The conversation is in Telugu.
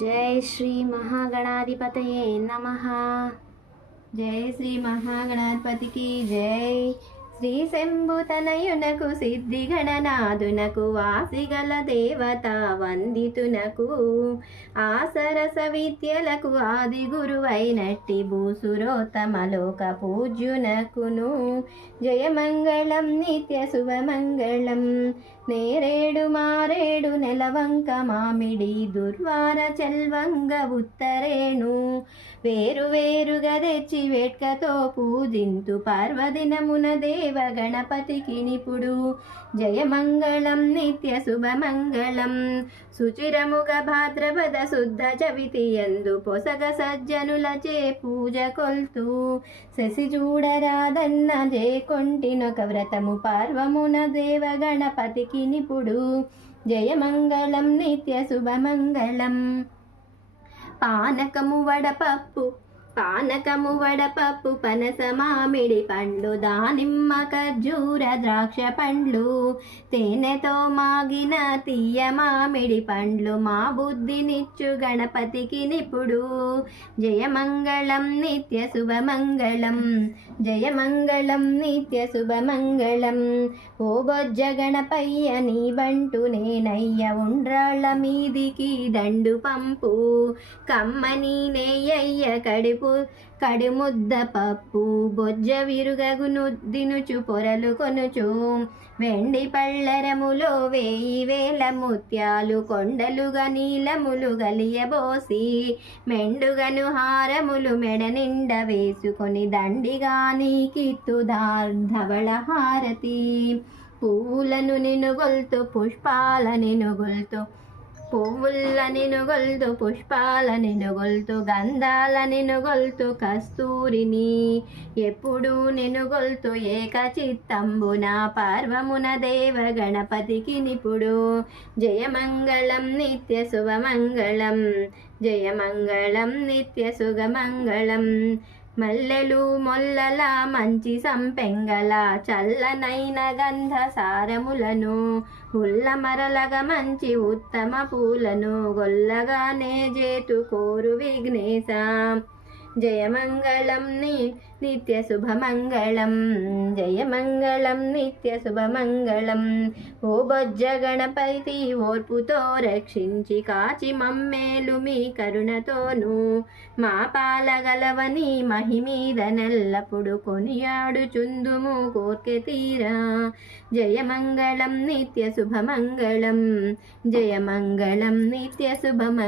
जय श्री महागणाधिपतये नमः। जय श्री महागणाधिपति की जय। శ్రీ శంభుతనయునకు సిద్ధి గణనాథునకు వాసిగల దేవత వందితునకు ఆసరస విద్యలకు ఆది గురువైనట్టి భూసురోత్తమలోక పూజ్యునకును జయమంగళం నిత్య శుభమంగళం. నేరేడు మారేడు నెలవంక మామిడి దుర్వార చెల్వంగ ఉత్తరేణు వేరు వేరుగా తెచ్చి వేట్కతో పూజింతు పర్వదినమున దేవ గణపతికి నిపుడు జయమంగళం నిత్య శుభమంగళం. సుచిరముగ భాద్రపద శుద్ధ చవితి యందు పొసగ సజ్జనులచే పూజ కొల్తూ శశి చూడరాదన్న జేకొంటినొక వ్రతము పర్వమున దేవ గణపతికి నిపుడు జయమంగళం నిత్య శుభమంగళం. పానకము వడపప్పు పనస మామిడి పండ్లు దానిమ్మ ఖర్జూర ద్రాక్ష పండ్లు తేనెతో మాగిన తీయ మామిడి పండ్లు మా బుద్ధినిచ్చు గణపతికి నిపుడు జయమంగళం నిత్య శుభమంగళం. జయమంగళం నిత్య శుభమంగళం. ఓ బొజ్జ గణపయ్య నీ బంటు నేనయ్య ఉండ్రాళ్ళ మీదికి దండు పంపు కమ్మని నేయ్య కడుముద్ద పప్పు బొజ్జ విరుగగును దినుచు పొరలు కొనుచు వెండి పళ్ళరములో 1000 ముత్యాలు కొండలుగా నీలములు గలియబోసి మెండుగను హారములు మెడ నిండ వేసుకొని దండిగా నీకిత్తు ధవళ హారతి పువ్వులను నినుగొల్తు పుష్పాలని నుగొల్తు పుష్పాలని నుగొల్తు గంధాలని నుగొల్తు కస్తూరిని ఎప్పుడు నినుగొల్తు ఏకచిత్తంబున పర్వమున దేవ గణపతికి నిపుడు జయమంగళం నిత్య శుభమంగళం. జయమంగళం నిత్య శుభమంగళం. మల్లెలు మొల్లల మంచి సంపెంగల చల్లనైన గంధ సారములను ఉల్లమరలగ మంచి ఉత్తమ పూలను గొల్లగానే జేతు కోరు విఘ్నేశ జయమంగళం నిత్య శుభమంగళం. జయమంగళం నిత్య శుభమంగళం. ఓ బొజ్జ గణపతి ఓర్పుతో రక్షించి కాచి మమ్మేలు మీ కరుణతోను మా పాలగలవని మహిమీద నెల్లప్పుడు కొనియాడు చుందుము కోర్కె తీరా జయమంగళం నిత్య శుభమంగళం. జయమంగళం నిత్య శుభమంగళం.